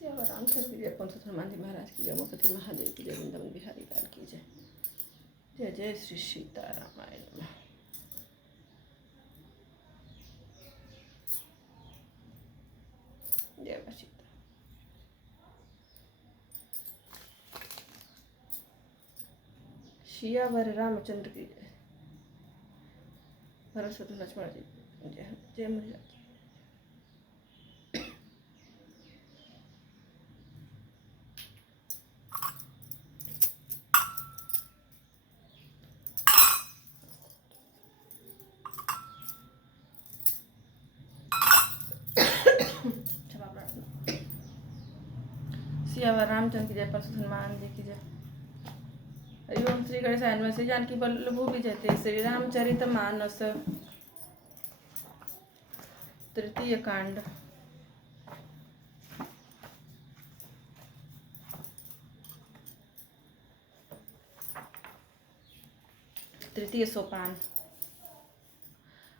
सियावर रामचंद्र की जय, पंडित हनुमान जी महाराज की जय, उमापति महादेव की जय, वृंदावन बिहारी लाल की जय। जय जय श्री सीतारामाय नमः। जय मां सीता। सियावर रामचंद्र की जय। भरत शत्रु लक्ष्मण जी जय। जय मुरलीलाल जी। सियावर रामचंद्र की जय, पंडित हनुमान जी की जय। हरिओम। श्री गणेशाय नमः। श्री जानकी वल्लभो विजयते, श्री रामचरित मानस। तृतीय कांड। तृतीय सोपान।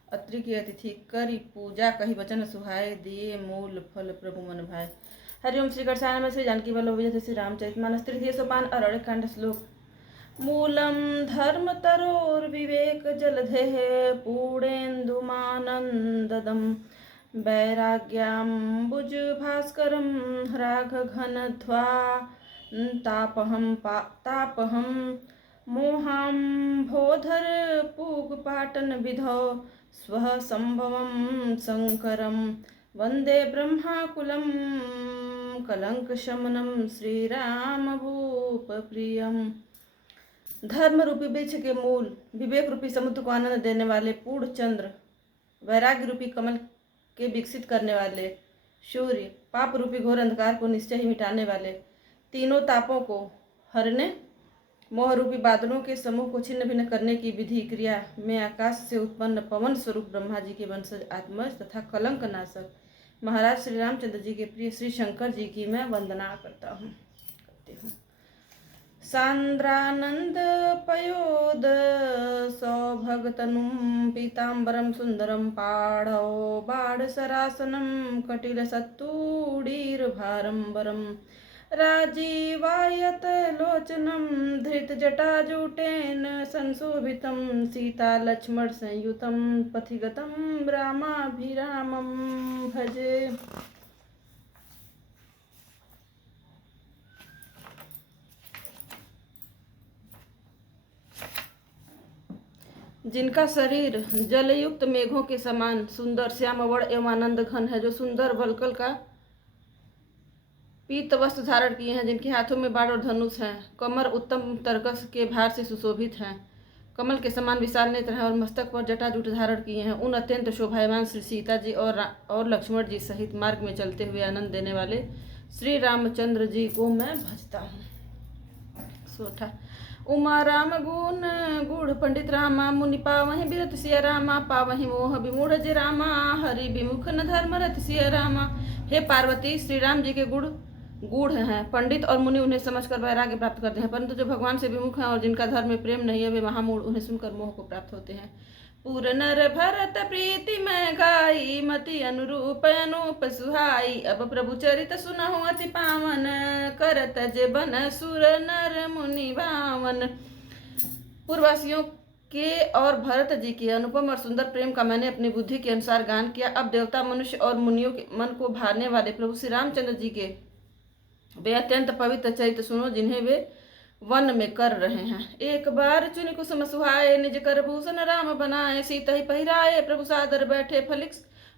अत्रि की अतिथि करी पूजा, कही वचन सुहाए, दिए मूल फल प्रभु मन भाए। हरिओम। श्री गणेशाय नमः। श्री जानकी वल्लभ विजयते, श्री रामचरितमानस। तृतीय सोपान। अरण्य कांड। श्लोक। मूलम धर्म तरोर विवेक जलधेः, पूर्णेन्दुमानन्ददं वैराग्याम्बुज भास्करं राघघनध्वा तापहं मोहाम्भोधर पूगपाटन विधौ स्वः संभवं शंकरं वंदे ब्रह्माकुलं कलंकशमनं श्रीरामभूपप्रियम्। धर्म रूपी वृक्ष के मूल, विवेक रूपी समुद्र को आनंद देने वाले पूर्ण चंद्र, वैराग्य रूपी कमल के विकसित करने वाले सूर्य, पाप रूपी घोर अंधकार को निश्चय ही मिटाने वाले, तीनों तापों को हरने, मोह रूपी बादलों के समूह को छिन्न भिन्न करने की विधि क्रिया में आकाश से उत्पन्न पवन स्वरूप ब्रह्मा जी के वंशज आत्मज तथा कलंक नाशक महाराज श्री रामचंद्र जी के प्रिय श्री शंकर जी की मैं वंदना करती हूँ। सांद्रानंद पयोद सौभगतनुं पीतांबरं सुंदरं पाढ़ौ बाढ़सरासनं कटिल सत्तूडीरभारंबरं राजीवायत लोचनं धृत जटाजूटेन संशोभितं सीता लक्ष्मण संयुतं पथिगतं रामाभिरामं भजे। जिनका शरीर जलयुक्त मेघों के समान सुंदर श्यामवर्ण एवं आनंद घन है, जो सुंदर वल्कल का पीत वस्त्र धारण किए हैं, जिनके हाथों में बाण और धनुष हैं, कमर उत्तम तरकस के भार से सुशोभित हैं, कमल के समान विशाल नेत्र हैं और मस्तक पर जटाजूट धारण किए हैं, उन अत्यंत शोभायमान श्री सीता जी और लक्ष्मण जी सहित मार्ग में चलते हुए आनंद देने वाले श्री रामचंद्र जी को मैं भजता हूँ। सोठा। उमा राम गुण गुढ़ पंडित रामा, मुनि पावहि बिरत सिया रामा, पावहि मोह विमूढ़ जे रामा, हरि विमुख न धर्म रत सिया रामा। हे पार्वती, श्री राम जी के गुण गूढ़ हैं, पंडित और मुनि उन्हें समझकर वैराग्य प्राप्त करते हैं, परंतु जो भगवान से विमुख हैं और जिनका धर्म में प्रेम नहीं है, वे महामूढ़ उन्हें सुनकर मोह को प्राप्त होते हैं। पूर नर भरत प्रीति में गाई, मति अनुरूप अनूप सुहाई, अब प्रभु चरित सुनहु अति पावन, करत जे बन सुर नर मुनि भावन। पूर्ववासियों के और भरत जी के अनुपम और सुंदर प्रेम का मैंने अपनी बुद्धि के अनुसार गान किया। अब देवता, मनुष्य और मुनियों के मन को भारने वाले प्रभु श्री रामचंद्र जी के वे अत्यंत पवित्र चरित्र सुनो, जिन्हें वे वन में कर रहे हैं। एक बार चुनि कुसुम सुहाए, निज कर भूषण राम बनाए, सीता ही पहिराए प्रभु सादर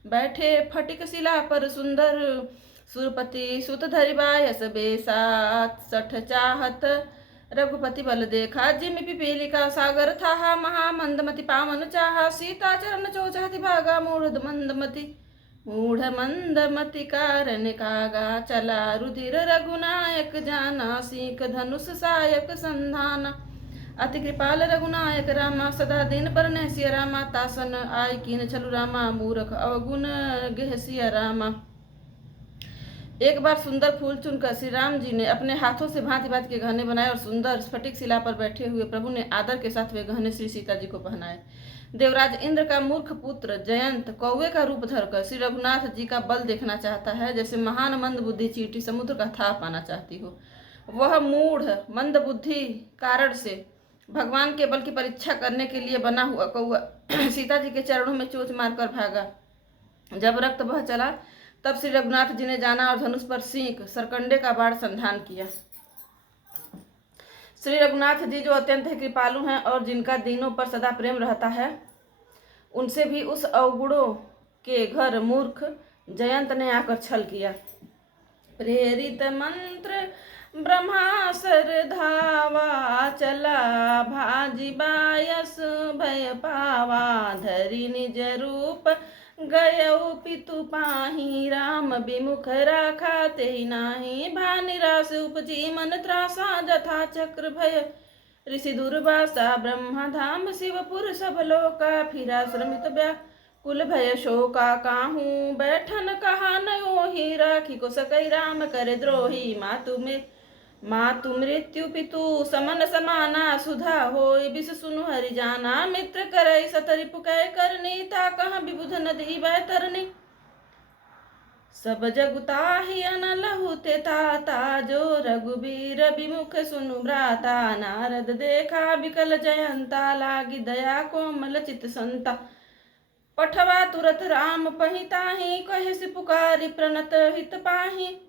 बैठे फटिक शिला पर सुंदर, सुरपति सुत धरि बायस बेसात, सठ चाहत रघुपति बल देखा, जिमि पिपीलिका सागर था, महामंदमति पावन चाहा, सीता चरण चोचहति भागा, मूढ़ मंदमति कारण कागा, चला रुधिर रघुनायक जाना, सीख धनुष सायक संधाना, अति कृपाल रघुनायक रामा, सदा दिन पर सिया रामा, तासन आय कीन छलु रामा, मूरख अवगुण गेह सिया रामा। एक बार सुंदर फूल चुनकर श्री राम जी ने अपने हाथों से भांति भांति के गहने बनाए और सुंदर स्फटिक शिला पर बैठे हुए प्रभु ने आदर के साथ वे गहने श्री सीता जी को पहनाए। देवराज इंद्र का मूर्ख पुत्र जयंत कौवे का रूप धरकर श्री रघुनाथ जी का बल देखना चाहता है, जैसे महान मंद बुद्धि चींटी समुद्र का था पाना चाहती हो। वह मूढ़ मंद बुद्धि कारण से भगवान के बल की परीक्षा करने के लिए बना हुआ कौवा सीता जी के चरणों में चोंच मारकर भागा। जब रक्त बह चला तब श्री रघुनाथ जी ने जाना और धनुष पर सींक सरकंडे का बाण संधान किया। श्री रघुनाथ जी जो अत्यंत ही कृपालु हैं और जिनका दीनों पर सदा प्रेम रहता है, उनसे भी उस अवगुणों के घर मूर्ख जयंत ने आकर छल किया। प्रेरित मंत्र ब्रह्मासर धावा, चला भाजी बायस भय पावा। धरि निज रूप गयौ पितु पाही, राम विमुख राखा तेहि नाही। भानिरास उपजी मन त्रासा, जथा चक्र भय ऋषि दुर्वासा। ब्रह्मा धाम शिवपुर सब लोका, फिरा श्रमित व्याकुल भय शोका। काहू बैठन कहा नयोहि, राखी को सकई राम कर द्रोही। मातु मृत्यु पितु समन समाना, सुधा होय बिस सुनु हरि जाना। मित्र करई सतरि पुकै करनी, ता कहाँ विबुध नदी बैतरनी। सब जगुताहि अनलहु ते ताता, जो रघुबीर विमुख सुनु भ्राता। नारद देखा विकल जयंता, लागी दया कोमल चित संता। पठवा तुरत राम पहिताहि, कहे से पुकारी प्रणत हित पाहि।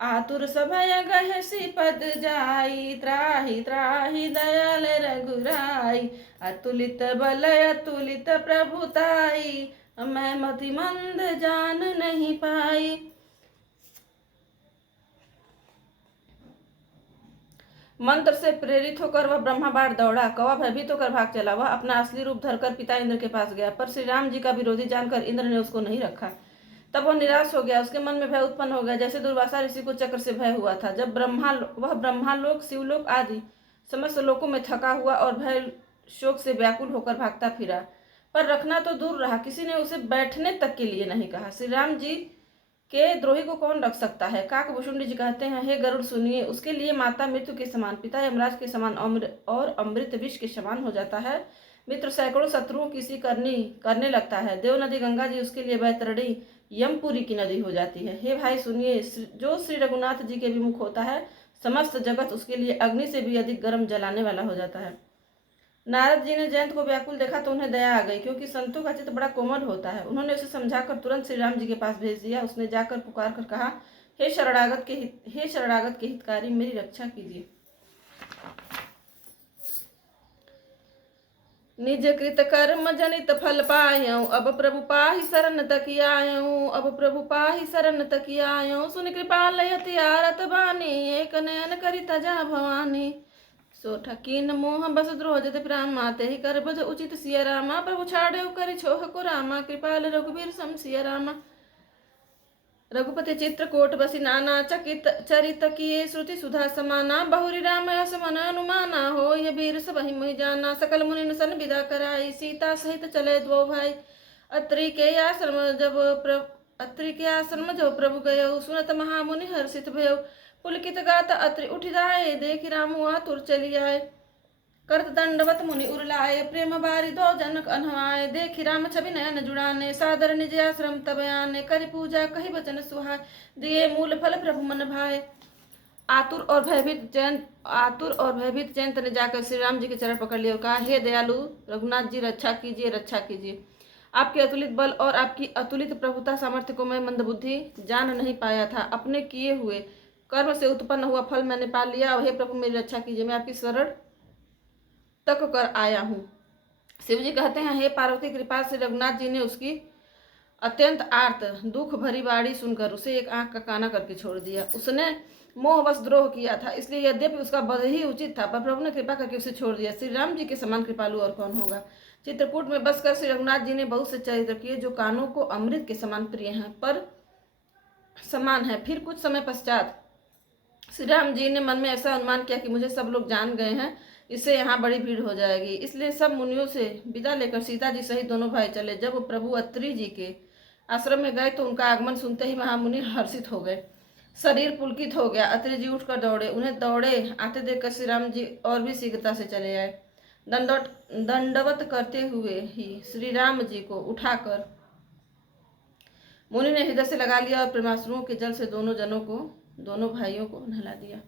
आतुर सभय गहसी पद जाई, त्राहि त्राहि दयाल रघुराई। अतुलित बल अतुलित प्रभुताई, मैं मति मंद जान नहीं पाई। मंत्र से प्रेरित होकर वह ब्रह्मा बाण दौड़ा। कौवा भयभीत होकर भाग चला। वह अपना असली रूप धरकर पिता इंद्र के पास गया, पर श्री राम जी का विरोधी जानकर इंद्र ने उसको नहीं रखा। तब वह निराश हो गया, उसके मन में भय उत्पन्न हो गया, जैसे दुर्वासा ऋषि को चक्र से भय हुआ था। जब वह ब्रह्मालोक शिवलोक आदि समस्त लोकों में थका हुआ और भय शोक से व्याकुल होकर भागता फिरा, पर रखना तो दूर रहा, किसी ने उसे बैठने तक के लिए नहीं कहा। श्री राम जी के द्रोही को कौन रख सकता है। काकभूषुंडी जी कहते हैं, हे गरुड़ सुनिए, उसके लिए माता मृत्यु के समान, पिता यमराज के समान और अमृत विष के समान हो जाता है। मित्र सैकड़ों शत्रुओं की सी करने लगता है। देव नदी गंगा जी उसके लिए बैतरणी यमपुरी की नदी हो जाती है। हे भाई सुनिए, जो श्री रघुनाथ जी के विमुख होता है, समस्त जगत उसके लिए अग्नि से भी अधिक गर्म जलाने वाला हो जाता है। नारद जी ने जयंत को व्याकुल देखा तो उन्हें दया आ गई, क्योंकि संतों का चित्त बड़ा कोमल होता है। उन्होंने उसे समझाकर तुरंत श्री राम जी के पास भेज दिया। उसने जाकर पुकार कर कहा, हे शरणागत के हितकारी, मेरी रक्षा कीजिए। निज कृत कर्म जनित फल पायऊं, अब प्रभु पाहि शरण तकियाऊं। अब प्रभु पाहि शरण तकियाऊं, सुन कृपाल यति आरत बानी। एक नयन करि तजा भवानी, सो ठकीन मोह बस द्रोह जति प्रामा। तेहि कर बज उचित सिया रामा, प्रभु छाड़े करि छोह को रामा। कृपाल रघुबीर सम सिया रामा। रघुपति चित्रकूट बसी नाना, चकित चरित किए श्रुति सुधा समाना। बहुरी राम असमन अनुमाना, हो ये वीर सबहि मुहि जाना। सकल मुनि सन विदा कराई, सीता सहित चले द्वो भाई। अत्रि के आश्रम जो प्रभु गयो, सुनत महामुनि हर्षित भयो। पुलकित गात अत्रि उठ जाए, देखि रामु आतुर चली आए। करत दंडवत मुनि उरलाए, प्रेम बारी दो जनक अनहवाए। देखि राम छवि नयन जुड़ाने, सादर निज आश्रम तब आने। करि पूजा कहि वचन सुहाय, दिए मूल फल प्रभु मन भाए। आतुर और भयभीत जयंत ने जाकर श्री राम जी के चरण पकड़ लिए और कहा, हे दयालु रघुनाथ जी, रक्षा कीजिए, रक्षा कीजिए। आपके अतुलित बल और आपकी अतुलित प्रभुता सामर्थ्य को मैं मंदबुद्धि जान नहीं पाया था। अपने किए हुए कर्म से उत्पन्न हुआ फल मैंने पा लिया, और हे प्रभु मेरी रक्षा कीजिए, मैं आपकी शरण तक कर आया हूँ। शिव जी कहते हैं, हे पार्वती, कृपा से रघुनाथ जी ने उसकी अत्यंत आर्त दुख भरी बाड़ी सुनकर उसे एक आंख का काना करके छोड़ दिया। उसने मोहवश द्रोह किया था, इसलिए यद्यपि उसका वध ही उचित था, पर प्रभु ने कृपा करके उसे छोड़ दिया। श्री राम जी के समान कृपालु और कौन होगा। चित्रकूट में बसकर श्री रघुनाथ जी ने बहुत से चरित्र किए, जो कानों को अमृत के समान प्रिय हैं, पर समान है। फिर कुछ समय पश्चात श्री राम जी ने मन में ऐसा अनुमान किया कि मुझे सब लोग जान गए हैं, इससे यहाँ बड़ी भीड़ हो जाएगी। इसलिए सब मुनियों से विदा लेकर सीता जी सहित दोनों भाई चले। जब प्रभु अत्रि जी के आश्रम में गए तो उनका आगमन सुनते ही महामुनि हर्षित हो गए, शरीर पुलकित हो गया। अत्रि जी उठकर दौड़े। उन्हें दौड़े आते देखकर श्री राम जी और भी शीघ्रता से चले आए। दंडवत करते हुए ही श्री राम जी को उठाकर मुनि ने हृदय से लगा लिया और प्रेमाश्रुओं के जल से दोनों भाइयों को नहला दिया।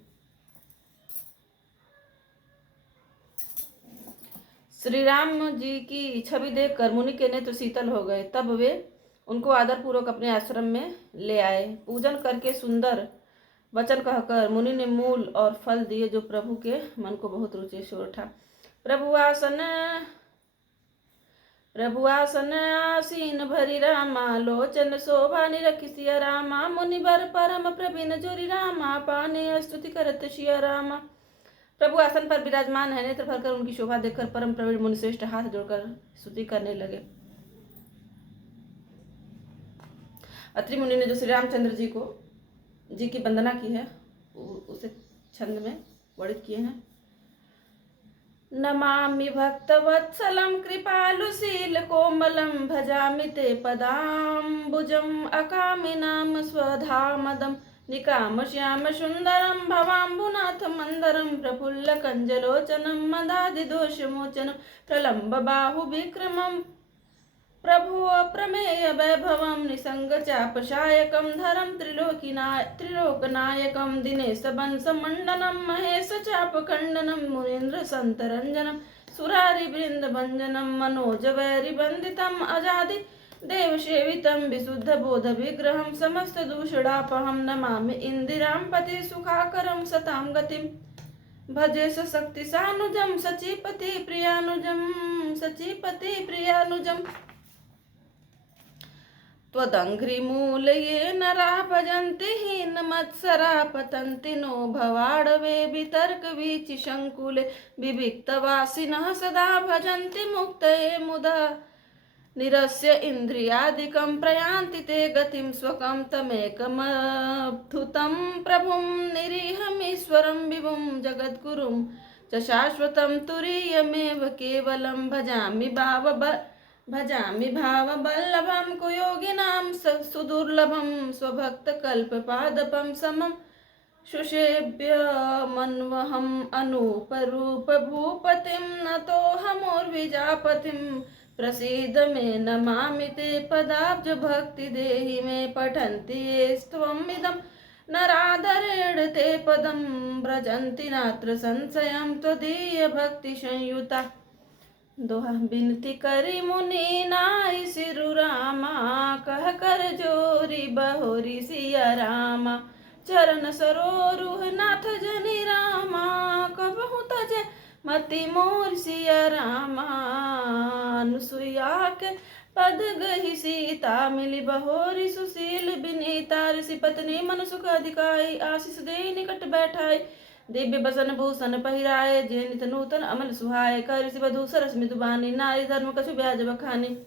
श्री राम जी की छवि देखकर मुनि के नेत्र शीतल हो गए। तब वे उनको आदरपूर्वक अपने आश्रम में ले आए। पूजन करके सुंदर वचन कहकर मुनि ने मूल और फल दिए, जो प्रभु के मन को बहुत रुचि से उठा। प्रभु आसन आसीन भरी रामा, लोचन शोभा निरखि सिया रामा। मुनि बर परम प्रवीण जोरी रामा, पाने स्तुति करत सिया रामा। प्रभु आसन पर विराजमान है। नेत्र भरकर उनकी शोभा देखकर परम प्रवीण मुनिश्रेष्ठ हाथ जोड़कर स्तुति करने लगे। अत्रि मुनि ने जो श्री रामचंद्र जी की वंदना की है उसे छंद में वर्णित किए हैं। नमामि भक्तवत्सलं कृपालुशील कोमलं, भजामि ते पदाम्बुजम् अकामिनां स्वधामदम्। निकाम श्याम सुंदरम भवाम्बुनाथ मंदरम, प्रफुल्ल कंजलोचनम मदादिदोषमोचनम। प्रलंब बाहु विक्रमम प्रभु अप्रमेय वैभवम, निसंग चापशायकम धरम त्रिलोकनायकम। दिनेश बंस मंडनम महेश चाप खंडनम, मुनीन्द्र संतरंजनम सुरारि वृंद भंजनम। मनोज वैरि बंदितम अजादि देव सेवितम, विशुद्ध बोध विग्रहम समस्त दूषणापहम। नमामि इंदिरां पति सुखाकरम सतां गतिम, भजे सशक्ति सानुजम सचीपति प्रियानुजम। त्वदङ्घ्रिमूलये नराः भजन्ति हीन मत्सरा, पतन्ति नो भवाडवे वितर्क वीचिशङ्कुले। विविक्तवासिनः सदा भजन्ति मुक्तये मुदा, निरस्य इन्द्रियादिकं प्रयान्ति ते गतिं स्वकं। तमेकमद्भुतं प्रभुं निरीहमीश्वरं विभुं, जगद्गुरुं च शाश्वतं तुरीयमेव केवलं। भजामि भाववल्लभं कुयोगिनां सुदुर्लभं, स्वभक्तकल्पपादपं समं सुसेव्यमन्वहम् अनूपरूप भूपतिं। नतोऽहमुर्विजापतिं प्रसीद मे नमामि ते पदाब्ज भक्ति देहि मे। पठन्ति ये त्वमिदं नराधरेण ते पदं, व्रजन्ति नात्र संशयं त्वदीय भक्ति संयुता। दोहा। बिनती करी मुनि नाई सिरु रामा, कह कर जोरी बहोरी सिया रामा। चरण सरोरुह नाथ जनी रामा, कबहु तजे मति मोर सिया रामा। अनुसुईया के पद गही सीता, मिली बहोरी सुशील बिनीता। ऋषि पत्नी मन सुख अधिकाई, आशीष दे निकट बैठाई। दिव्य बसन भूषण पहिराए, जे नित नूतन अमल सुहाए। कर ऋषि वधू सरस मृदुबानी, नारी धर्म कछु ब्याज बखानी।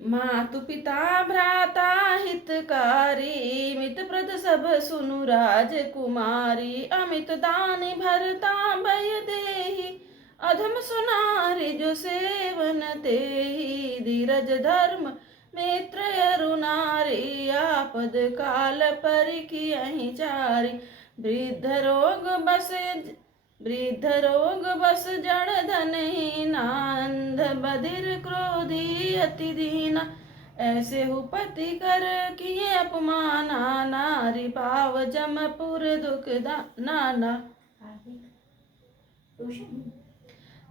मातु पिता भ्राता हितकारी, मित प्रद सब सुनु राजकुमारी। अमित दानी भरता भय देहि, अधम सुनारी जो सेवन तेहि। धीरज धर्म मित्र अरुनारी, आपद काल परिकियहि चारि। वृद्ध रोग बस जड़ धनहीन, अंध बधिर क्रोधी अति दीना। ऐसे हु पति कर किए अपमाना, नारी पाव जमपुर दुख नाना।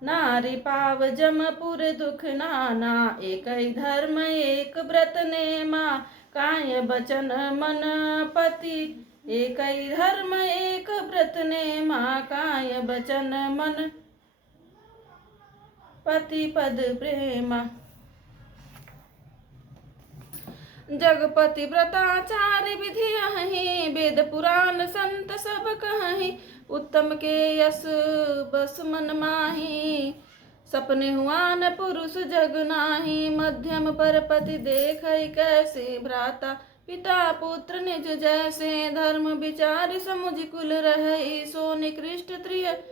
नारी पाव जमपुर दुख नाना, एक धर्म एक व्रत नेमा। काय बचन मन पति, एक धर्म एक व्रत नेमा। काय बचन मन पति पद प्रेमा। जगपति व्रताचार्य विधि अहि, वेद पुराण संत सब कहहि। उत्तम के यश बस मन माही, सपने हुआन पुरुष जग नाही। मध्यम पर पति देखै कैसे, भ्राता पिता पुत्र निज जैसे। धर्म विचार समुझ कुल रहई, सो निकृष्ट त्रिय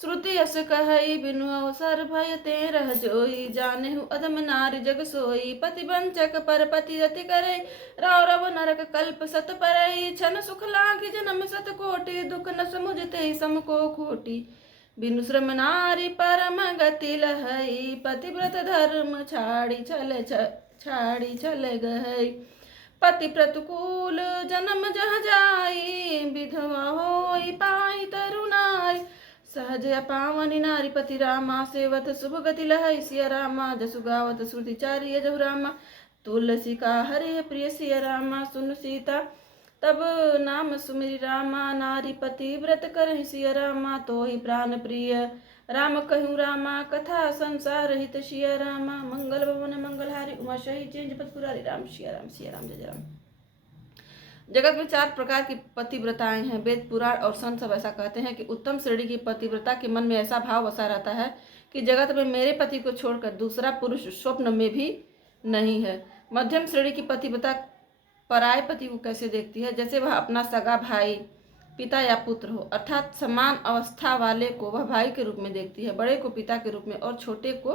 श्रुति यस कहई। बिनु अवसर भय ते रह जोई, जानेहु अधम नारी जग सोई। पति वंचक पर पति रति करई, रौरव नरक कल्प सत परई। छन सुख लागी जन्म सत कोटि, दुख न समुझते सम को खोटी। बिनु श्रम नारी परम गति लहई, पतिव्रत धर्म छाड़ी चले गई। पति प्रतिकूल जन्म जह जाई, विधवा होई पाई तरुणाई। सहज पावनी नारी पति रामा, सेवत शुभ गति लहई सिया रामा। जसु गावत श्रुति चारिय जहु रामा, तुलसी का हरि प्रिय सिया रामा। सुन सीता तब नाम सुमिरि रामा, नारी पति व्रत करहि सिया रामा। तो ही प्राण प्रिय राम कहूँ रामा, कथा संसार हित सिया रामा। मंगल भवन मंगलहारी, उमा शही चेंज पद पुरारी। राम सिया राम, सिया राम, जय जय राम। जगत में 4 प्रकार की पतिव्रताएं हैं। वेद पुराण और संत सब ऐसा कहते हैं कि उत्तम श्रेणी की पतिव्रता के मन में ऐसा भाव बसा रहता है कि जगत में मेरे पति को छोड़कर दूसरा पुरुष स्वप्न में भी नहीं है। मध्यम श्रेणी की पतिव्रता पराय पति को कैसे देखती है? जैसे वह अपना सगा भाई, पिता या पुत्र हो, अर्थात समान अवस्था वाले को वह भाई के रूप में देखती है, बड़े को पिता के रूप में और छोटे को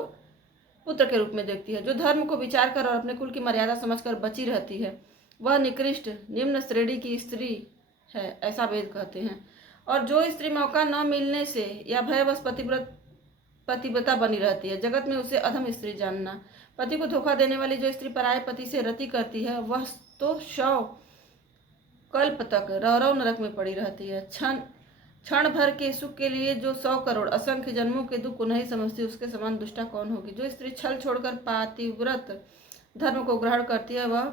पुत्र के रूप में देखती है। जो धर्म को विचार कर और अपने कुल की मर्यादा समझकर बची रहती है, वह निकृष्ट निम्न श्रेणी की स्त्री है, ऐसा वेद कहते हैं। और जो स्त्री मौका न मिलने से या भयवश पतिव्रता बनी रहती है, जगत में उसे अधम स्त्री जानना। पति को धोखा देने वाली जो स्त्री पराये पति से रति करती है, वह तो 100 कल्प तक रौरव नरक में पड़ी रहती है। क्षण भर के सुख के लिए जो 100 करोड़ असंख्य जन्मों के दुख को नहीं समझती, उसके समान दुष्टा कौन होगी। जो स्त्री छल छोड़कर पातिव्रत धर्म को ग्रहण करती है, वह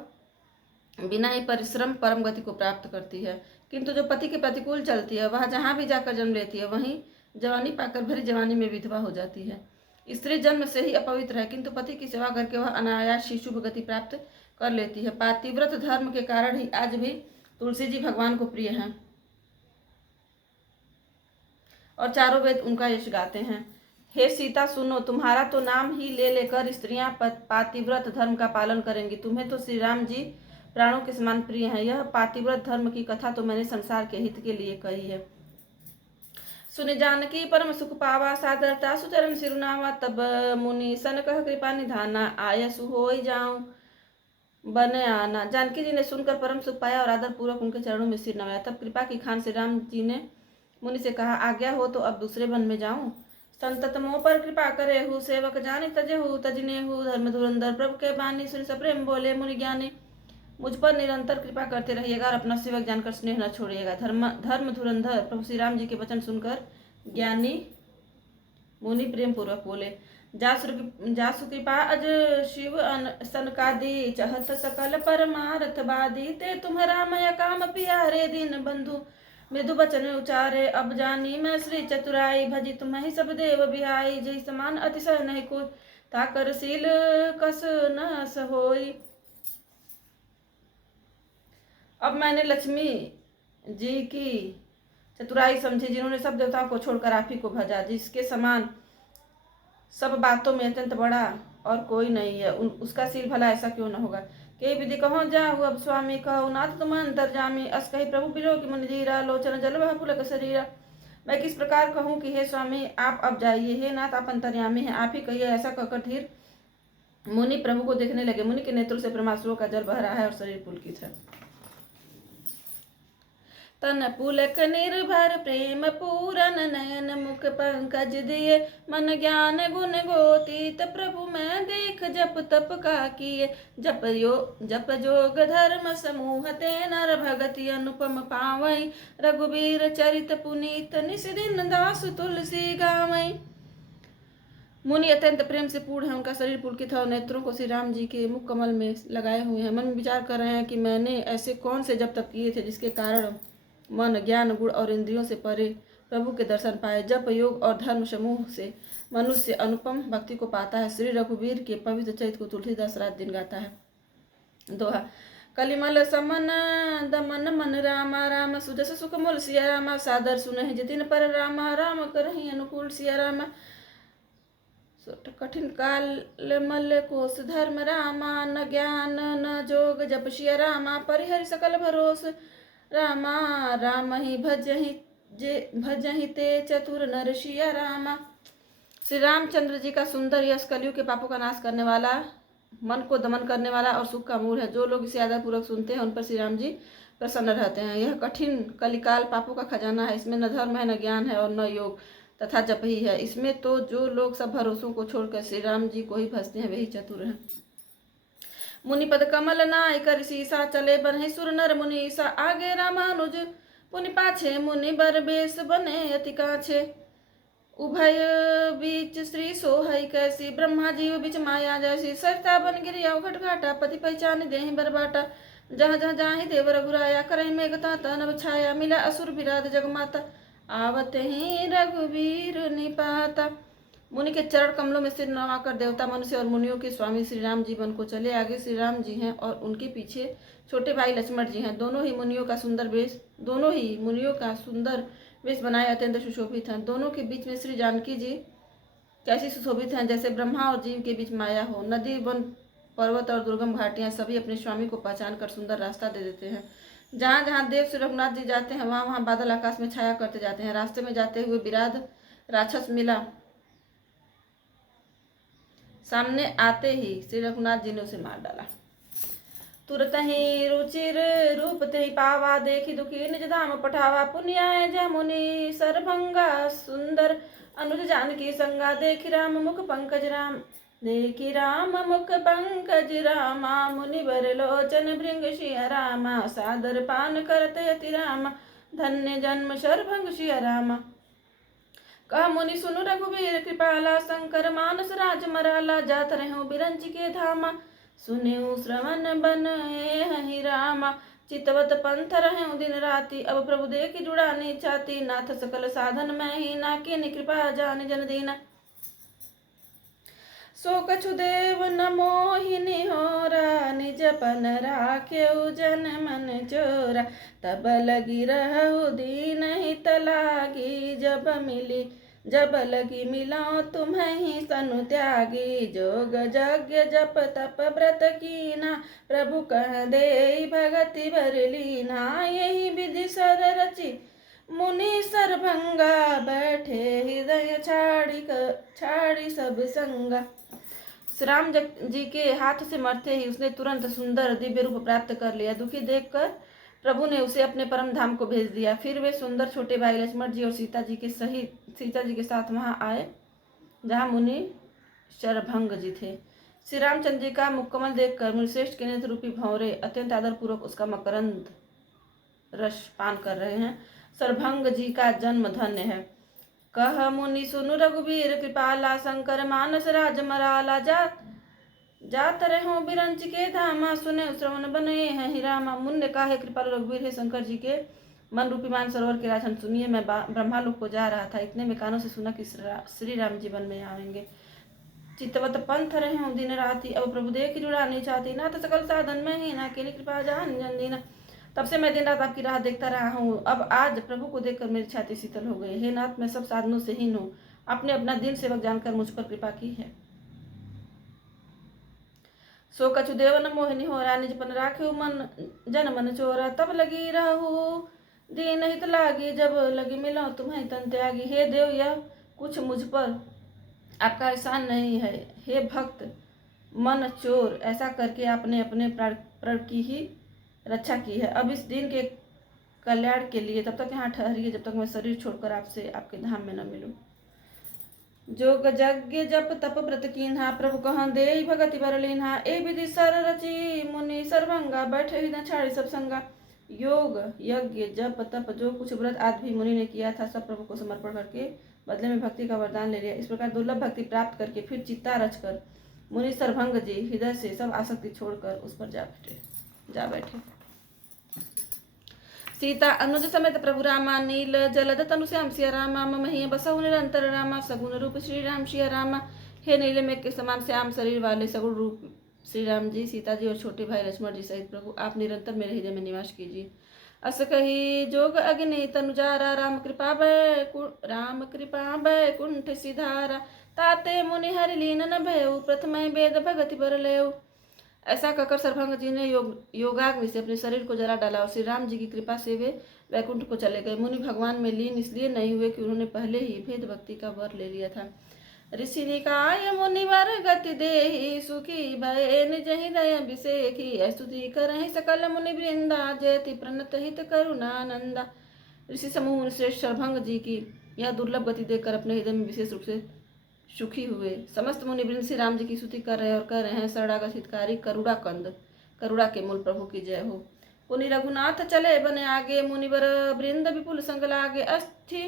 बिना ही परिश्रम परम गति को प्राप्त करती है। किंतु जो पति के प्रतिकूल चलती है, वह जहाँ भी जाकर जन्म लेती है, वहीं जवानी पाकर भरी जवानी में विधवा हो जाती है। स्त्री जन्म से ही अपवित्र है, किंतु पति की सेवा करके वह अनायास ही शुभ गति प्राप्त कर लेती है। पातिव्रत धर्म के कारण ही आज भी तुलसी जी भगवान को प्रिय हैं और चारों वेद उनका यश गाते हैं। हे सीता सुनो, तुम्हारा तो नाम ही ले लेकर स्त्रियां पातिव्रत धर्म का पालन करेंगी। तुम्हें तो श्री राम जी प्राणों के समान प्रिय हैं। यह पातिव्रत धर्म की कथा तो मैंने संसार के हित के लिए कही है। सुनि जानकी परम सुख पावा, सादरता सुचरण सिरुनावा। तब मुनि सन कह कृपा निधाना, आयसु होई जाऊं बने आना। जानकी जी ने सुनकर परम सुख पाया और आदर पूर्वक उनके चरणों में सिर नवाया। तब कृपा की खान श्री राम जी ने मुनि से कहा, आज्ञा हो तो अब दूसरे वन में जाऊं। संतत मोह पर कृपा करे हूँ, सेवक जाने तजेहू तजने हूँ। धर्म धुरंधर प्रभु के बानी, सुनि सप्रेम बोले मुनि ज्ञानी। मुझ पर निरंतर कृपा करते रहिएगा और अपना सेवक जानकर स्नेह न छोड़िएगा। धर्म धुरंधर प्रभु श्री राम जी के वचन सुनकर ज्ञानी मुनि प्रेम पूर्वक बोले, जासु कृपा अज शिव सनकादि, चहत सकल परमारथ बादी। ते तुम्हारा मय काम पियारे, दीन बंधु मृदु बचन उचारे। अब जानी मैं श्री चतुराई, भजी तुम्हें सब देव बिहाई। जय समान अतिशय नहीं कोई, ताकर शील कस न सहोई। अब मैंने लक्ष्मी जी की चतुराई समझी, जिन्होंने सब देवताओं को छोड़कर आप ही को भजा, जिसके समान सब बातों में अत्यंत बड़ा और कोई नहीं है। उसका शील भला ऐसा क्यों न होगा। के विधि कहो जाहु अब स्वामी, कहो नाथ तुम अंतर्जामी। अस कही प्रभु बिरो की मुनि धीरा, लोचन जल वह पुलक शरीरा। मैं किस प्रकार कहूँ कि हे स्वामी आप अब जाइए, हे नाथ आप अंतर्यामी हैं, आप ही कहिए। ऐसा कहकर धीर मुनि प्रभु को देखने लगे। मुनि के नेत्रों से ब्रह्मास्त्रों का जल बह रहा है और शरीर पुलकित है। तन पुलक निर्भर प्रेम पूरन, नयन मुख पंकज दिए। मन ज्ञान गुण गोतीत, प्रभु मैं देख जप तप का किए। जप जोग धर्म समूह, ते नर भगति अनुपम पावई। रघुबीर चरित पुनीत, निस दिन दास तुलसी गावई। मुनि अत्यंत प्रेम से पूर्ण है, उनका शरीर पुलकित है और नेत्रों को श्री राम जी के मुख कमल में लगाए हुए हैं। मन में विचार कर रहे हैं कि मैंने ऐसे कौन से जप तप किए थे जिसके कारण मन ज्ञान गुण और इंद्रियों से परे प्रभु के दर्शन पाए। जप योग और धर्म समूह से मनुष्य अनुपम भक्ति को पाता है। श्री रघुवीर के पवित्र चरित्र को तुलसीदास रात दिन गाता है। दोहा। कलिमल समन दमन मन रामा, राम सुजस सुख मूल सिया रामा। सादर सुनहि जतिन पर रामा, राम करहि अनुकूल सिया रामा। कठिन काल मल कोस धर्म रामा, न ज्ञान न जोग जप सिया रामा। परिहरि सकल भरोस रामा, राम ही भजहि ते चतुर नर सिया रामा। श्री रामचंद्र जी का सुंदर यश कलयुग के पापों का नाश करने वाला, मन को दमन करने वाला और सुख का मूल है। जो लोग इसे आदरपूर्वक सुनते हैं उन पर श्री राम जी प्रसन्न रहते हैं। यह कठिन कलिकाल पापों का खजाना है। इसमें न धर्म है, न ज्ञान है और न योग तथा जप ही है। इसमें तो जो लोग सब भरोसों को छोड़कर श्री राम जी को ही भजते हैं वही चतुर हैं। मुनिपद कमल नाय कर सीसा चले बन्हे सुर नर मुनीसा आगे रामानुज पुनि पाछे मुनि बर बेस बने अति काछे उभय बीच श्री सोहई कैसी ब्रह्मा जीव बीच माया जैसी सरता बन गिरी अवघट घाटा पति पहचान देहि बरबाटा जहाँ जहाँ जाहि देव रघुराया करहि मेघता तनव छाया मिला असुर विराध जगमाता आवत ही रघुवीर निपाता। मुनि के चरण कमलों में सिर नवाकर देवता मनुष्य और मुनियों के स्वामी श्री राम जी बन को चले। आगे श्री राम जी हैं और उनके पीछे छोटे भाई लक्ष्मण जी हैं। दोनों ही मुनियों का सुंदर वेश बनाए अत्यंत सुशोभित हैं। दोनों के बीच में श्री जानकी जी कैसी सुशोभित हैं जैसे ब्रह्मा और जीव के बीच माया हो। नदी वन पर्वत और दुर्गम घाटियां सभी अपने स्वामी को पहचान कर सुंदर रास्ता दे देते हैं। जहाँ जहाँ देव श्री रघुनाथ जी जाते हैं वहाँ वहाँ बादल आकाश में छाया करते जाते हैं। रास्ते में जाते हुए विराध राक्षस मिला, सामने आते ही श्री रघुनाथ जी ने उसे मार डाला। तुरत ही रुचिर रूप ते पावा देखी दुखी निज धाम पठावा पुण्याय जमुनि सरभंगा सुंदर अनुज जानकी संगा देखी राम मुख पंकज राम रामा मुनि बर लोचन भृंग शिया रामा सादर पान करते अति रामा धन्य जन्म शरभंग शिया रामा। कहा मुनि सुनु रघुवीर कृपाला शंकर मानस राज मराला जात रहो बिरंच के धामा सुनेऊ श्रवण बन हहि रामा चितवत पंथ रहूं दिन राति अब प्रभु देखि जुड़ानी छाती नाथ सकल साधन में ही नाकी कृपा जान जन दीना सो कछु देव न मोहिनी होरा निज पन राख्यउ जन मन चोरा तब लगी रहु दीन हित लागी जब लगी मिलाओ तुम्हें ही सनु त्यागी जोग यज्ञ जप तप व्रत कीना प्रभु कह दे भगति बर लीना यही विधि सर रचि मुनि सरभंगा बैठे हृदय छाड़ी सब संगा। श्री राम जी के हाथ से मरते ही उसने तुरंत सुंदर दिव्य रूप प्राप्त कर लिया। दुखी देखकर प्रभु ने उसे अपने परम धाम को भेज दिया। फिर वे सुंदर छोटे भाई लक्ष्मण जी और सीता जी के साथ वहां आए जहां मुनि शरभंग जी थे। श्री रामचंद्र जी का मुखकमल देखकर मुनिश्रेष्ठ के नेत्र रूपी भंवरे अत्यंत आदर पूर्वक उसका मकरंद रस पान कर रहे हैं। शरभंग जी का जन्म धन्य है। कह मुनि सुनु रघुवीर कृपाला शंकर मानस राज मराला जात रहो बिरंच के धामा सुने श्रवण बने हैं रामा। मुनि ने कहा है कृपालु रघुवीर है शंकर जी के मन रूपी मान सरोवर के राजन सुनिए, मैं ब्रह्मालोक को जा रहा था। इतने में कानों से सुना कि श्री राम जी वन में आएंगे। चितवत पंथ रहे हूँ दिन राति अब प्रभु देख जुड़ा नहीं चाहती ना तो सकल साधन में ही ना केली कृपा जान जन दीना। तब से मैं दिन रात आपकी राह देखता रहा हूँ। अब आज प्रभु को देखकर मेरी छाती शीतल हो गई। हे नाथ, मैं सब साधनों से हीन हूँ, आपने अपना दिन सेवक जानकर मुझ पर कृपा की है। सो कछु देव न मोहिनी होरा निज पन राखे मन जन मन चोरा तब लगी रहू दीन हित लागी जब लगी मिलो तुम्हें तन त्यागी। हे देव, यह कुछ मुझ पर आपका एहसान नहीं है। हे भक्त मन चोर, ऐसा करके आपने अपने प्राण की ही रक्षा की है। अब इस दिन के कल्याण के लिए तब तक यहाँ ठहरिए जब तक मैं शरीर छोड़कर आपसे आपके धाम में न मिलूं। जोग यज्ञ जप तप व्रत कीन्हा प्रभु कहाँ दे भगति बर लीन्हा। ए विधि सर रचि मुनि सरभंगा बैठे हृदय छाड़ी सब संगा। योग यज्ञ जप तप जो कुछ व्रत आदि भी मुनि ने किया था सब प्रभु को समर्पण करके बदले में भक्ति का वरदान ले लिया। इस प्रकार दुर्लभ भक्ति प्राप्त करके फिर चित्ता रचकर मुनि सरभंग जी हृदय से सब आसक्ति छोड़कर उस पर जा बैठे। सीता अनुज समेत प्रभु रामा नील जलद तनु श्याम सिया रामा मम ही बसहु निरंतर रामा सगुण रूप श्री राम सिया रामा। हे नीले मेघ के समान श्याम शरीर वाले सगुण रूप श्री राम जी, सीता जी और छोटे भाई लक्ष्मण जी सहित प्रभु आप निरंतर मेरे हृदय में निवास कीजिए। अस कही जोग अग्नि तनुजारा राम कृपा बैकुंठ सिधारा ताते मुनि हरि लीन न भयउ प्रथम वेद भगति बर लेउ। ऐसा कहकर सरभंग जी ने योगाग्नि से अपने शरीर को जला डाला और श्री राम जी की कृपा से वे वैकुंठ को चले गए। मुनि भगवान में लीन इसलिए नहीं हुए कि उन्होंने पहले ही भेद भक्ति का वर ले लिया था। ऋषि निकाय मुनिवर गति देहि सुखी भय निज हृदय अभिषेखी स्तुति करहि सकल मुनि वृंदा जयति प्रणत हित करुणानंदा। ऋषि समूह मुनिश्रेष्ठ शरभंग जी की यह दुर्लभ गति देखकर अपने हृदय में विशेष रूप से सुखी हुए। समस्त मुनिवृंद श्री राम जी की स्तुति कर रहे और कह रहे हैं, शरणागत हितकारी करुणा कंद, करुणा के मूल प्रभु की जय हो। पुनि रघुनाथ चले बने आगे, मुनिवर वृंद विपुल संग लागे। अस्थि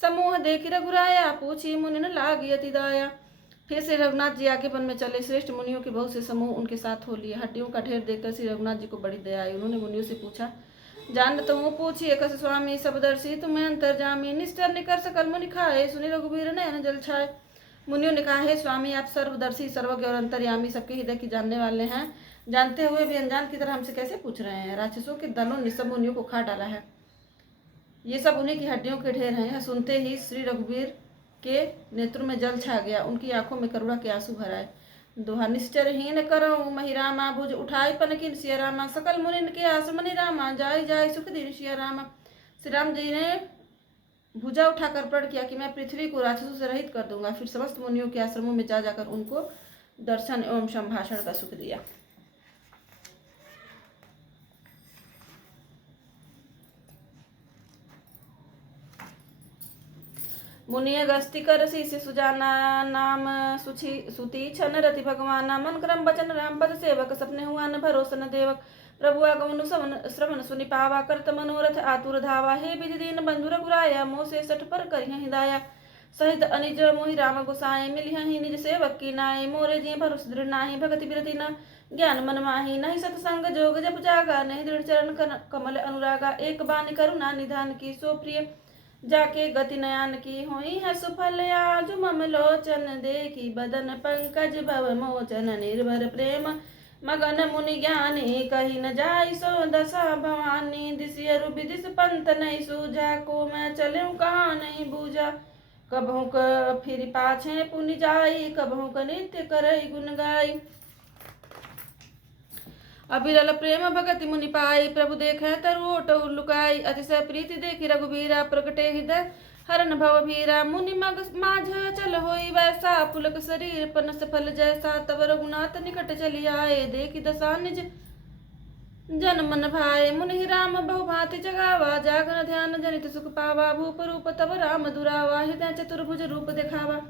समूह देखी रघुराया, पूछी मुनि न लागी अति दाया। फिर श्री रघुनाथ जी आगे वन में चले। श्रेष्ठ मुनियों के बहुत से समूह उनके साथ हो लिए। हड्डियों का ढेर देखकर श्री रघुनाथ जी को बड़ी दया आई। उन्होंने मुनियों से पूछा, जानत हूँ पूछिए कस स्वामी सबदर्शी, तुम्हें अंतर्जामी निश्चर निकर सकल मुनि खाए। सुनि रघुबीर नयन जल छाए। मुनियों ने कहा, हे स्वामी आप सर्वदर्शी सर्वज्ञ और अंतर्यामी सबके हृदय की जानने वाले हैं, जानते हुए भी अनजान की तरह हमसे कैसे पूछ रहे हैं। राक्षसों के दलों ने सब मुनियों को खा डाला है, ये सब उन्हीं की हड्डियों के ढेर हैं। यह सुनते ही श्री रघुबीर के नेत्रों में जल छा गया, उनकी आंखों में करुणा के आंसू भर आए। दोहा निश्चरहीन करो मही रामा, भुज उठाई पनकिन सिया रामा। सकल मुनिन के आसमनि रामा, जाय जाय सुख दिन सिया रामा। श्री राम जी ने भुजा उठाकर प्रण किया कि मैं पृथ्वी को राक्षसों से रहित कर दूंगा। फिर समस्त मुनियों के आश्रमों में जा जाकर उनको दर्शन एवं संभाषण का सुख दिया। मुनिय गस्ति कर शीश सुजाना, नाम सुति छन रति भगवाना। मन क्रम बचन राम पद सेवक, सपने हुआ न भरोसा न देवक। प्रभु आगमनु श्रवण सुनि पावा, करत मनोरथ आतुर धावा। हे विधि दीन बंधु रघुराया, मोह से सठ पर करिह हिदाया। सहित अनिज मोहि राम गोसाई, मिलिहि निज सेवक की नाई। मोरे जी भरोस दृढ़ नाही, भगति बिरति न ज्ञान मन माही। नहीं सतसंग जोग जप जागा, नहीं दृढ़ चरण कमल अनुरागा। एक बानी करुणा निधान की, सो प्रिय जाके गति नयान की। होई है सुफल आज मम लोचन, देखी बदन पंकज भव मोचन। निर्भर प्रेम मगन मुनि ज्ञानी, कही न जाई सो दशा भवानी। दिसिय रूपी दिस पंथ नहीं सूझा, को मैं चलूं कहाँ नहीं बूझा। कबहू क फिर पाछे पुनि जाई, कबहू क नित्य करई गुण गाई। अबिरल प्रेम भगति मुनि पाई, प्रभु देखे तरुओट लुकाई। अतिशय प्रीति देखी रघुबीरा, प्रगटे हृदय हरन भव भीरा। मुनि मग माझ चल होई वैसा, पुलक शरीर पनस फल जैसा। तब रघुनाथ निकट चली आए, देखी दशा निज जन मन भाए। मुनि राम बहु भांति जगावा, जागन ध्यान जनित सुख पावा। भूप रूप तब राम दुरावा, हृदय चतुर्भुज रूप दिखावा।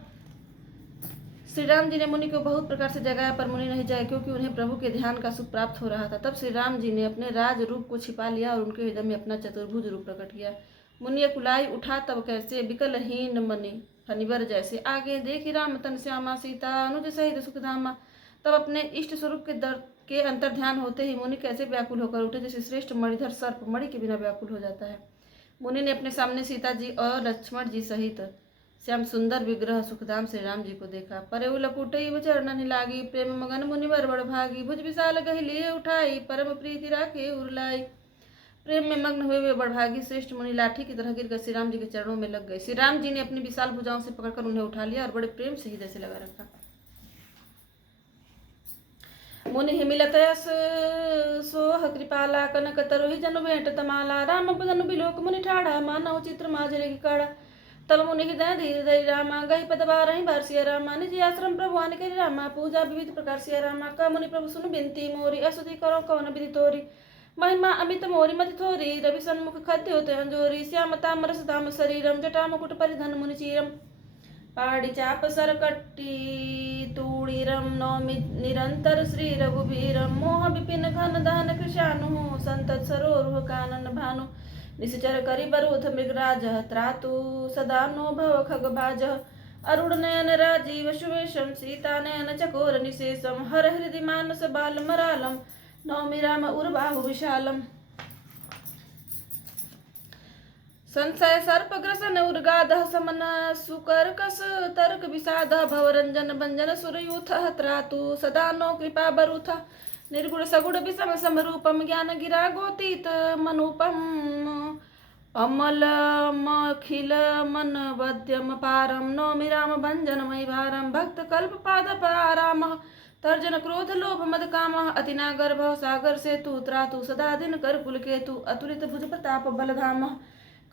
श्री राम जी ने मुनि को बहुत प्रकार से जगाया, पर मुनि नहीं जाए, क्योंकि उन्हें प्रभु के ध्यान का सुख प्राप्त हो रहा था। तब श्री राम जी ने अपने राज रूप को छिपा लिया और उनके हृदय में अपना चतुर्भुज रूप प्रकट किया। मुनि कुलाई उठा तब कैसे, विकलहीन मनि फनिवर जैसे। आगे देखी राम तन श्यामा, सीता अनुज सहित सुखधामा। तब अपने इष्ट स्वरूप के अंतर ध्यान होते ही मुनि कैसे व्याकुल होकर उठे, जैसे श्रेष्ठ मणिधर सर्प मणि के बिना व्याकुल हो जाता है। मुनि ने अपने सामने सीता जी और लक्ष्मण जी सहित श्याम सुंदर विग्रह सुखधाम श्री राम जी को देखा। परे लपुटई चरणन लागी, प्रेम मगन मुनिवर बड़ भागी। भुज विशाल गही लिए उठाई, परम प्रीति राखे उरलाई। प्रेम में मग्न हुए वे बड़भागी श्रेष्ठ मुनि लाठी की तरह गिरकर श्री राम जी के चरणों में लग गए। श्री राम जी ने अपनी विशाल भुजाओं से पकड़कर उन्हें उठा लिया और बड़े प्रेम से हृदय से लगा रखा। मुनि मिलत सोह कृपाला, कनक तरोहि जनु भेंट तमाला। राम बदन बिलोक मुनि ठाड़ा, मानव चित्र माजरे की काड़ा। तब मुनि हृदय धीर धरि रामा, गही पदबा रही बार सिया रामा। निज आश्रम प्रभु आन करी रामा, पूजा विविध प्रकार सिया रामा। का मुनि प्रभु सुन बिनती मोरी, अस्तुति करो कवन विधि तोरी। महिमा अमित मोरी मति थोरी, रवि सन्मुख खद्य होते अंजोरी। श्याम ताम्र सताम शरीरम, जटा मुकुट परिधन मुनि चीरम। पाड़ी चाप सरकट्टी तूड़ीरम, नौमि निरंतर श्री रघुबीरम। मोह विपिन घन दहन कृशानु, संतत सरोरुह कानन भानु। निश्चर करि बरूथ मृगराज, त्रातु सदा नो भव खगभाज। अरुण नयन राजीव सुवेशम, सीता नयन चकोर निशेषम। हर हृदि मानस बाल मरालम, नौमि राम उर्बाहु विशालम। संशय सर्प ग्रसन उर्गाध, समन सुकर्कस तर्क विषाद। भवरंजन भंजन सुरयूथ, त्रातु सदा नो कृपा बरूथ। निर्गुण सगुण विषम समरूपम, ज्ञान गिरा गोतीत मनुपम। अमल मखिल मन वद्यम पारम, नौमि राम भंजन मयि भारम। भक्त कल्प पाद पाराम, तर्जन क्रोध लोभ मद काम। अति नागर भव सागर से तू, त्रातु सदा दिन कर कुल केतु। अतुलित भुज प्रताप बलधाम,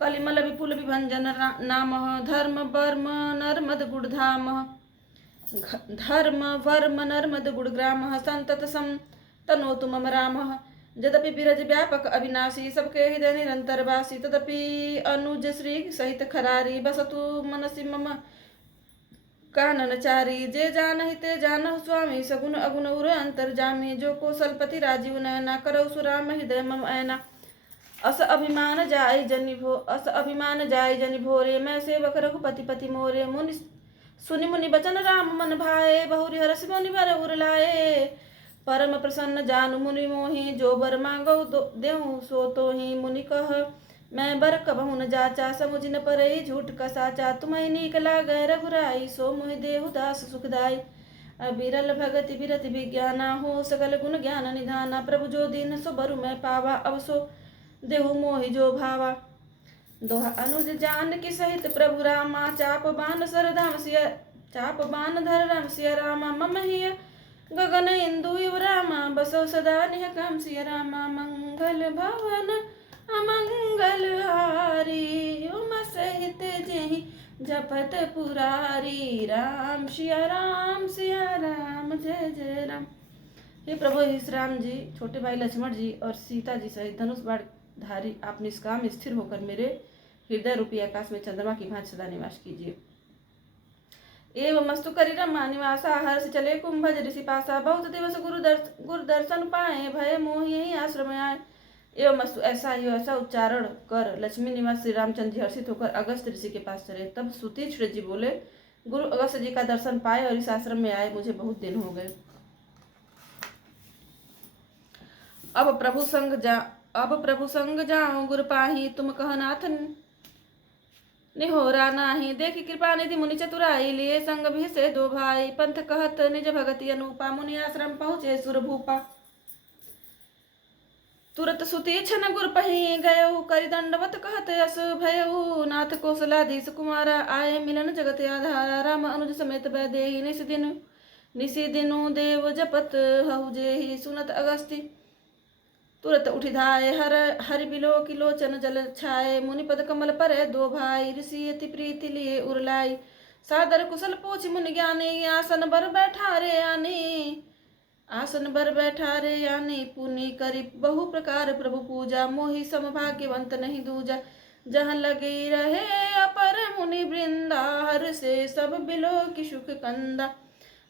कलिमल विपुल विभंजन नाम। धर्म वर्म नर्मद गुणधाम, धर्म वर्म नर्मद गुणग्राम। संतत सम तनोतु मम राम, यद्यपि बिरज व्यापक अविनाशी सबके हृदय निरंतर वासी तदपि अनुज श्री सहित खरारी बसतु मनसि मम काननचारी जे जानहि ते जानहु स्वामी सगुण अगुण उर अंतर्जामी जो कौशलपति राजीव नयना करौ सुराम हृदय मम ऐना अस अभिमान जाय जनि भोरे मैं सेवक रघुपति पति मोरे मुनि सुनि मुनि बचन राम मन भाए बहुरी हरस मुनि बर उर लाए परम प्रसन्न जानु मुनि मोहि जो बर मांगो देहु सो तो ही मुनि कह मैं बर कबहु न जाचा समुझ न परई झूठ का साचा तुम्हें नीक लागे रघुराई सो मोहि देहु दास सुखदाई अबिरल भगति बिरति विज्ञाना हो सकल गुण ज्ञान निधाना प्रभु जो दीन सो बरु मैं पावा अब सो देहु मोहि जो भावा दोहा अनुज जान की सहित प्रभु रामा चाप बान धर राम सिया रामा मम हिय गगन इंदु युव रामा बसो सदा निह काम सिया रामा मंगल भवन अमंगल हारी उम सहित जेहि जपत पुरारी राम सिया राम जय जय राम। हे प्रभु श्री राम जी, छोटे भाई लक्ष्मण जी और सीता जी सहित धनुष बाण धारी आप निष्काम स्थिर होकर मेरे हृदय रूपी आकाश में चंद्रमा की भांति सदा निवास कीजिए। एवं मस्तु करी रमा निवासा हर्ष चले कुंभज ऋषि पासा बहुत दिवस गुरु दर्शन पाए भय मोह यही आश्रम आए। एवं मस्तु ऐसा ही ऐसा उच्चारण कर लक्ष्मी निवास श्री रामचंद्र जी हर्षित होकर अगस्त ऋषि के पास चले। तब सुतीक्ष्ण जी बोले, गुरु अगस्त जी का दर्शन पाए और इस आश्रम में आए मुझे बहुत दिन हो गए। अब प्रभु संग जाऊं गुरु पाही तुम कह नाथ निहोरा नाही। देखी कृपा निधि मुनि चतुराई लिए संग भी से दो भाई पंथ कहत निज भगति अनूपा मुनि आश्रम पहुँचे सुर भूपा। तुरत सुती छन गुर पही गयऊ करि दंडवत कहत यस भयऊ नाथ कौशलाधीश कुमारा आए मिलन जगत आधारा राम अनुज समेत वैदेही निसी दिनु देव जपत हहु जेहि सुनत अगस्ती तुरत उठि धाये हरि बिलो किलोचन जल छाए मुनि पद कमल पर दो भाई ऋषि अति प्रीति लिए उरलाई सादर कुशल पूछ मुनि ज्ञानी आसन बर बैठा रे यानी पुनि करी बहु प्रकार प्रभु पूजा मोहि सम भाग्यवंत नहीं दूजा जहाँ लगी रहे अपर मुनि वृंदा हर से सब बिलो की सुख कंदा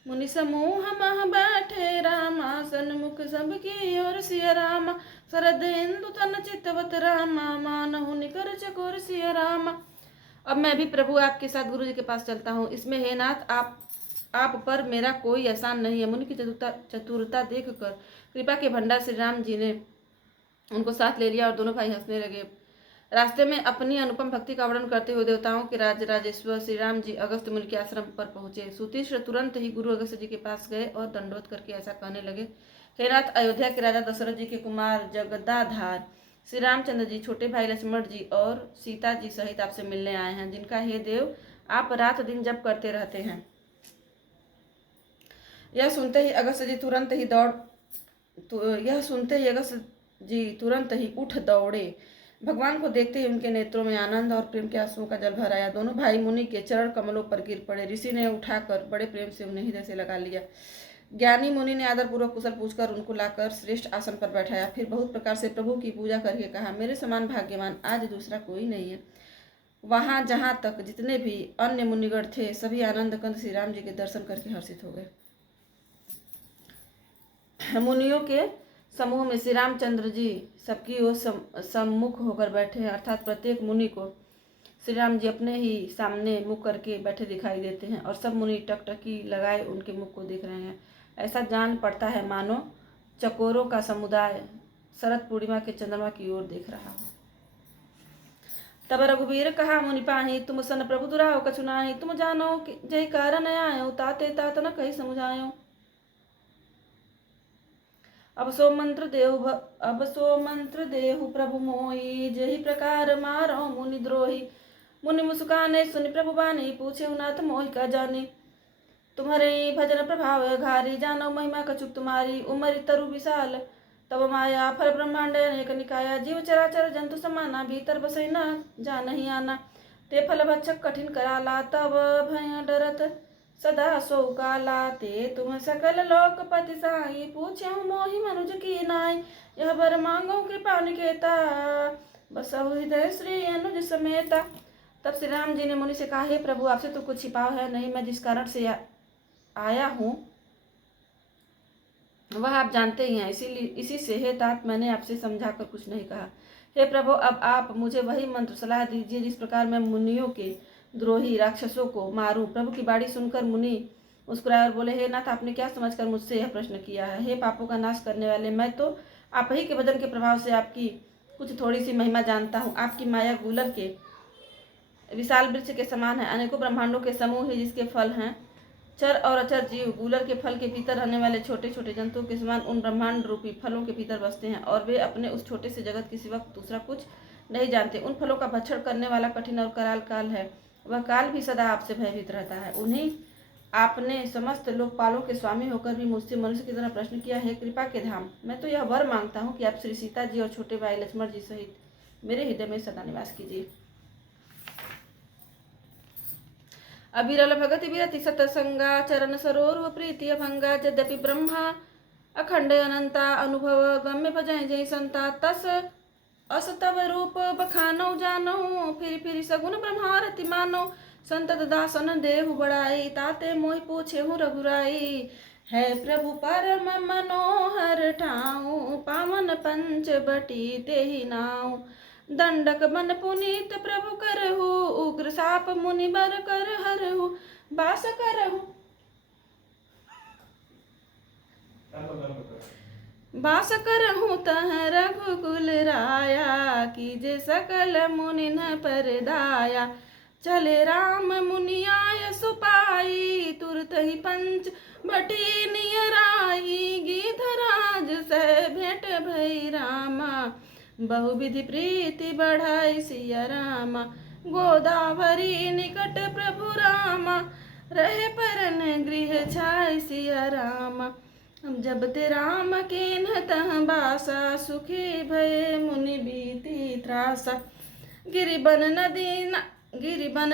मुनि समूह मह बैठे रामा सन्मुख सबकी और सिया रामा शरद इंदु तन चितवत रामा मानहु निकर चकोर सिया रामा। अब मैं भी प्रभु आपके साथ गुरु जी के पास चलता हूँ। इसमें हे नाथ आप पर मेरा कोई एहसान नहीं है। मुनि की चतुरता देख कर कृपा के भंडार श्री राम जी ने उनको साथ ले लिया और दोनों भाई हंसने लगे। रास्ते में अपनी अनुपम भक्ति का वर्णन करते हुए देवताओं के राजेश्वर श्री राम जी अगस्त मुनि के आश्रम पर पहुंचे। सुतीक्ष्ण तुरंत ही गुरु अगस्त जी के पास गए और दंडोत करके ऐसा कहने लगे, हे नाथ, अयोध्या के राजा दशरथ जी के कुमार जगदाधार श्री रामचंद्र जी छोटे भाई लक्ष्मण जी और सीता जी सहित आपसे मिलने आए हैं, जिनका हे देव आप रात दिन जप करते रहते हैं। यह सुनते ही अगस्त जी तुरंत ही उठ दौड़े। भगवान को देखते ही उनके नेत्रों में आनंद और प्रेम के आंसुओं का जल भर आया। दोनों भाई मुनि के चरण कमलों पर गिर पड़े। ऋषि ने उठाकर बड़े प्रेम से उन्हें हृदय से लगा लिया। ज्ञानी मुनि ने आदरपूर्वक कुशल पूछकर उनको लाकर श्रेष्ठ आसन पर बैठाया। फिर बहुत प्रकार से प्रभु की पूजा करके कहा, मेरे समान भाग्यवान आज दूसरा कोई नहीं है। वहां जहाँ तक जितने भी अन्य मुनिगण थे सभी आनंद कंद श्री राम जी के दर्शन करके हर्षित हो गए। मुनियों के समूह में श्री रामचंद्र जी सबकी ओर सम्मुख होकर बैठे हैं, अर्थात प्रत्येक मुनि को श्री राम जी अपने ही सामने मुख करके बैठे दिखाई देते हैं और सब मुनि टकटकी लगाए उनके मुख को देख रहे हैं। ऐसा जान पड़ता है मानो चकोरों का समुदाय शरद पूर्णिमा के चंद्रमा की ओर देख रहा हो। तब रघुवीर कहा, मुनि पाही तुम सन प्रभु दुराहो कछु नाहि। तुम जानो जय कारण आयो ताते तात न कही समुझायो। अब सो मंत्र देहु प्रभु मोहि जहि प्रकार मारो मुनि द्रोही। मुनि मुस्काने सुनि प्रभु बानी पूछे नाथ मोहि का जानी। तुम्हारे भजन प्रभाव घारी जानो महिमा कछुक तुम्हारी। उमरि तरु विशाल तब माया फल ब्रह्मांड अनेक निकाया। जीव चराचर जंतु समाना भीतर बसई न जा नहीं आना। ते फल भक्षक कठिन कराला तब भय डरत सदा सो कालाते तुम सकल लोकपति साई, पूछे मोहि मनुज की नाई, यह बर मांगो कृपा निकेता, बसहु हृदय श्री अनुज समेता। तब श्री राम जी ने मुनि से कहा, हे प्रभु, आपसे तो कुछ छिपाव है नहीं, मैं जिस कारण से आया हूँ वह आप जानते ही हैं, इसीलिए इसी से हे तात मैंने आपसे समझाकर कुछ नहीं कहा। हे प्रभु, अब आप मुझे वही मंत्र सलाह दीजिए जिस प्रकार मैं मुनियों के द्रोही राक्षसों को मारूं। प्रभु की बाणी सुनकर मुनि मुस्कुराए और बोले, हे नाथ, आपने क्या समझकर मुझसे यह प्रश्न किया है? हे पापों का नाश करने वाले, मैं तो आप ही के वदन के प्रभाव से आपकी कुछ थोड़ी सी महिमा जानता हूँ। आपकी माया गूलर के विशाल वृक्ष के समान है, अनेकों ब्रह्मांडों के समूह है जिसके फल हैं चर और अचर जीव। गूलर के फल के भीतर रहने वाले छोटे छोटे जंतुओं के समान उन ब्रह्मांड रूपी फलों के भीतर बसते हैं, और वे अपने उस छोटे से जगत के सिवा दूसरा कुछ नहीं जानते। उन फलों का भक्षण करने वाला कठिन और कराल काल है, वह काल भी सदा आपसे भयभीत रहता है। उन्हीं आपने समस्त लोकपालों के स्वामी होकर भी मुझसे मनुष्य की तरह प्रश्न किया है। कृपा के धाम, मैं तो यह वर मांगता हूँ कि आप श्री सीता जी और छोटे भाई लक्ष्मण जी सहित मेरे हृदय में सदा निवास कीजिए। अविरल भगति विरति सतसंगा, चरण सरोवर प्रीति अभंगा, यद्यपि ब्रह्मा अखंड अनंता, अनुभव गम्य भजय जय संता। तस अस तव रूप बखानो जानो, फिर सगुन ब्रह्मारति मानो। संतत दासन देहु बड़ाई, ताते मोहि पूछे हूँ रघुराई। है प्रभु परम मनोहर ठाऊ, पावन पंच बटी तेहि नाऊ। दंडक बन पुनीत प्रभु करहु, उग्र साप मुनि बर कर हरहु। बास करहु बास करहु तह रघुकुल राया, कीजे सकल मुनि न परदाया। चले राम मुनि आय सुपाई, तुरत ही पंच बटी नियराई। गिधराज सह भेंट भई रामा, बहुविधि प्रीति बढ़ाई सिया रामा। गोदावरी निकट प्रभु रामा, रहे परन गृह छाई सिया रामा। जब ते राम कीन्ह तह बासा, सुखी भये मुनि बीती त्रासा। गिरिबन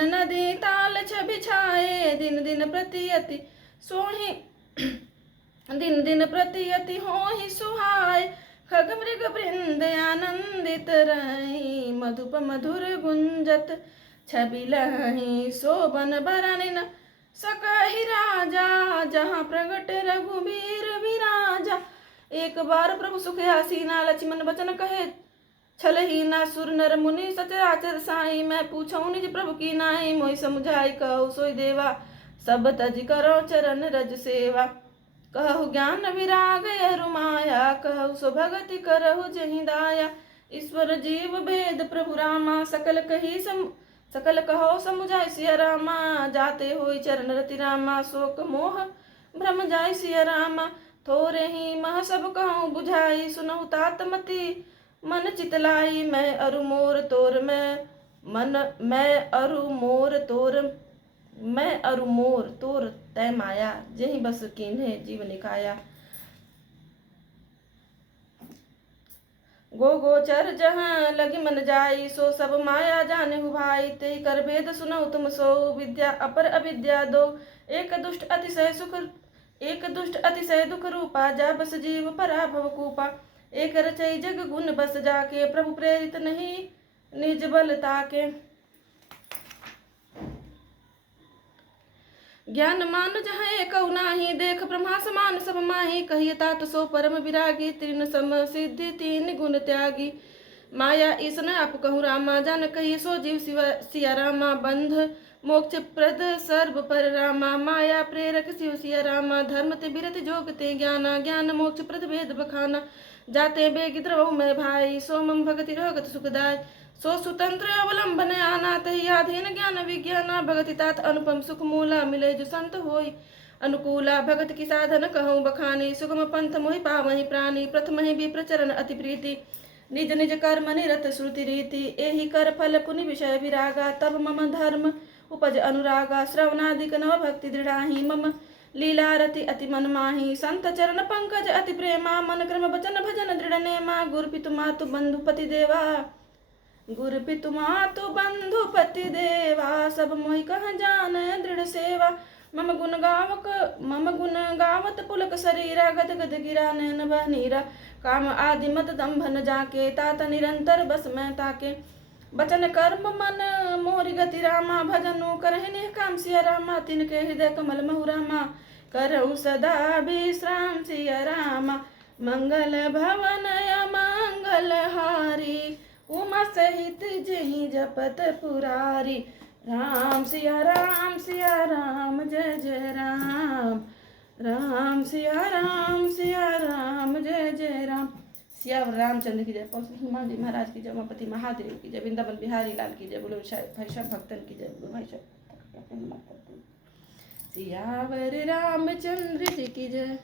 नदी ताल छबि छाए, दिन दिन प्रति अति होहि सुहाय। खग मृग वृंद आनंदित रही, मधुप मधुर गुंजत छबि लही। शोभन बरनि न सकहि राजा, जहाँ प्रगट रघुबीर विराजा। एक बार प्रभु सुख हसीना, लक्ष्मण बचन कहे छल ही ना। सुर नर मुनि सचराचर साई, मैं पूछऊँ निज प्रभु की नाई। मोहि समुझाई कहु सोई देवा, सब तज करो चरण रज सेवा। कहु ज्ञान विराग यरु माया, कहु सो भगति करहु जहि दाया। ईश्वर जीव भेद प्रभु रामा, सकल कहो समुझाई सिया रामा। जाते होई चरण रति रामा, शोक मोह भ्रम जाय सिया रामा। थोरे ही मह सब कहूँ बुझाई, सुनहु तात मति मन चितलाई। मैं अरु मोर तोर तय माया, जेहि बस कीन्हे जीव निकाया। गोचर जहाँ लगी मन जाई, सो सब माया जानेहु भाई। तेहि कर भेद सुनहु तुम सो, विद्या अपर अविद्या दो। एक दुष्ट अतिशय दुख रूपा, जा बस जीव परा भव कूपा। एक रचई जग गुण बस जाके, प्रभु प्रेरित नहीं निज बल ताके। ज्ञान मान जहाँ एकौ नाही, देख ब्रह्मा समान सब माही। कहिए तात सो परम विरागी, तीन सम सिद्धि तीन गुण त्यागी। माया ईसन आप कहूँ रामा, जान कहिए सो जीव सिया रामा। बंध मोक्ष प्रद सर्व पर रामा, माया प्रेरक शिव सिया रामा। धर्म ते बिरति जोग ते ज्ञाना, ज्ञान मोक्ष प्रद भेद बखाना। जाते बेग द्रवहु मैं भाई, सो मम भगति रोगत सुखदाय। सो सुतंत्र अवलंबन आना, तहि अधीन ज्ञान विज्ञाना। भगति तात अनुपम सुख मूला, मिले जो संत होई अनुकूला। भगत की साधन कहूँ बखानी, सुगम पंथ मोहि पावहि प्राणी। प्रथम ही भी प्रचरण अति प्रीति, निज निज कर्म निरत श्रुति रीति। एहि कर फल पुनि विषय विरागा, तब मम धर्म उपज अनुरागा। श्रवणादिक नव भक्ति दृढ़ाहि, मम लीला रति अति मन माही। संत चरण पंकज अति प्रेमा, मन क्रम वचन भजन दृढ़ नेमा। गुरु पितु मातु बंधु पति देवा, गुरु पितु मातु बंधु पति देवा। सब मोहि कह जान दृढ़ सेवा, मम गुण गावत पुलक शरीरा गद गद गिरा नैन बह नीरा काम आदि मत दम्भ न जाके तात निरंतर बस मैं ताके बचन कर्म मन मोरि गति रामा भजनु करहिने काम सिया रामा तिनके हृदय कमल महु रामा करहु सदा विश्राम सिया रामा मंगल भवन मंगल हारी उमा सहित जही जपत पुरारी राम सिया राम जय जय राम राम सिया राम जय जय राम। सिया रामचंद्र की जय। पवन सिंह हनुमान जी महाराज की जय। उमापति महादेव की जय। वृंदावन बिहारी लाल की जय। बोलो भाई साहब भक्तन की जय। बोलो भाई साहब सियावर रामचंद्र जी की जय।